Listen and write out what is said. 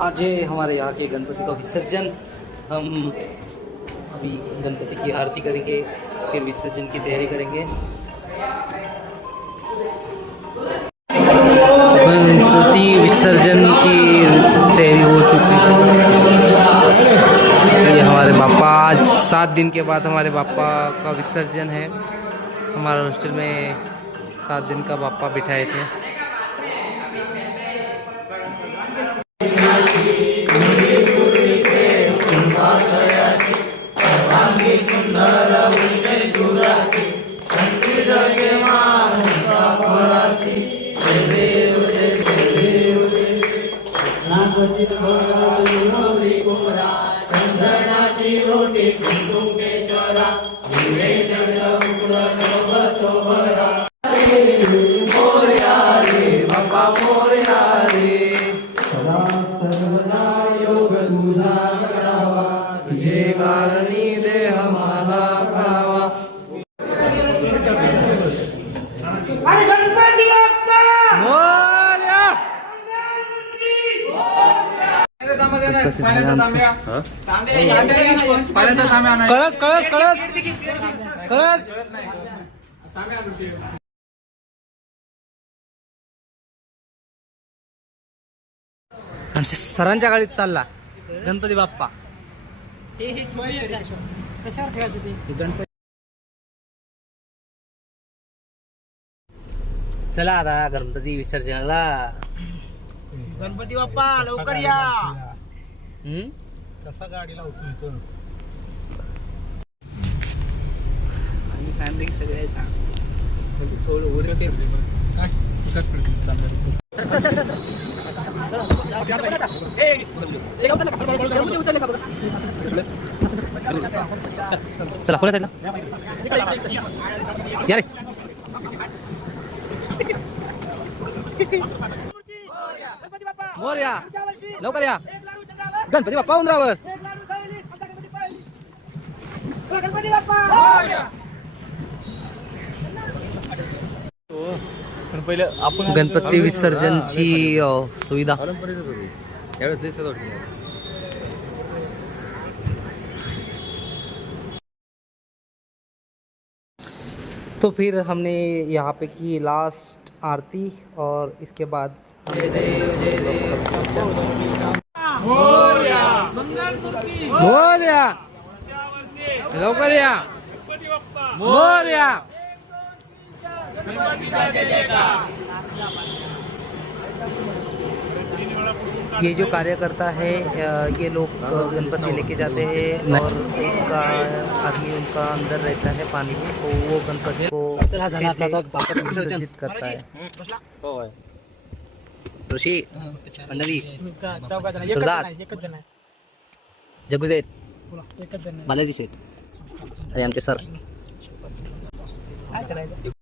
आज है हमारे यहाँ के गणपति का विसर्जन। हम अभी गणपति की आरती करेंगे, फिर विसर्जन की तैयारी करेंगे। गणपति विसर्जन की तैयारी हो चुकी है। ये हमारे बापा, आज 7 दिन के बाद हमारे बापा का विसर्जन है। हमारे हॉस्टल में 7 दिन का बापा बिठाए थे। तुझे कारणी देह माझा कळावा। अरे गणपती बाप्पा मोरया! कळस कळस कळस कळस। आमच्या सरांच्या गाडीत चालला गणपती बाप्पा। कशावर ठेवायचं ते गणपती? चला आता गणपती विसर्जनाला। गणपती बाप्पा लवकर या। कसा गाडीला उठतो आणि काय सगळ्याचा म्हणजे थोडं उडते चला कोणा साईडला या रे। मोरया लवकर या, गणपती बाप्पा उंदरावर। गणपती विसर्जनची सुविधा। तो फिर हमने यहाँ पे की लास्ट आरती और इसके बाद मोरया लवकर या, मोरया। ये जो कार्यकर्ता है ये लोग गणपति लेके जाते हैं और एक आदमी उनका अंदर रहता है पानी में, तो वो गणपति को अच्छे से विसर्जित करता है। ऋषि पंडरी सुरदास जगुदेत बालाजी सेठ अरे आमचे सर।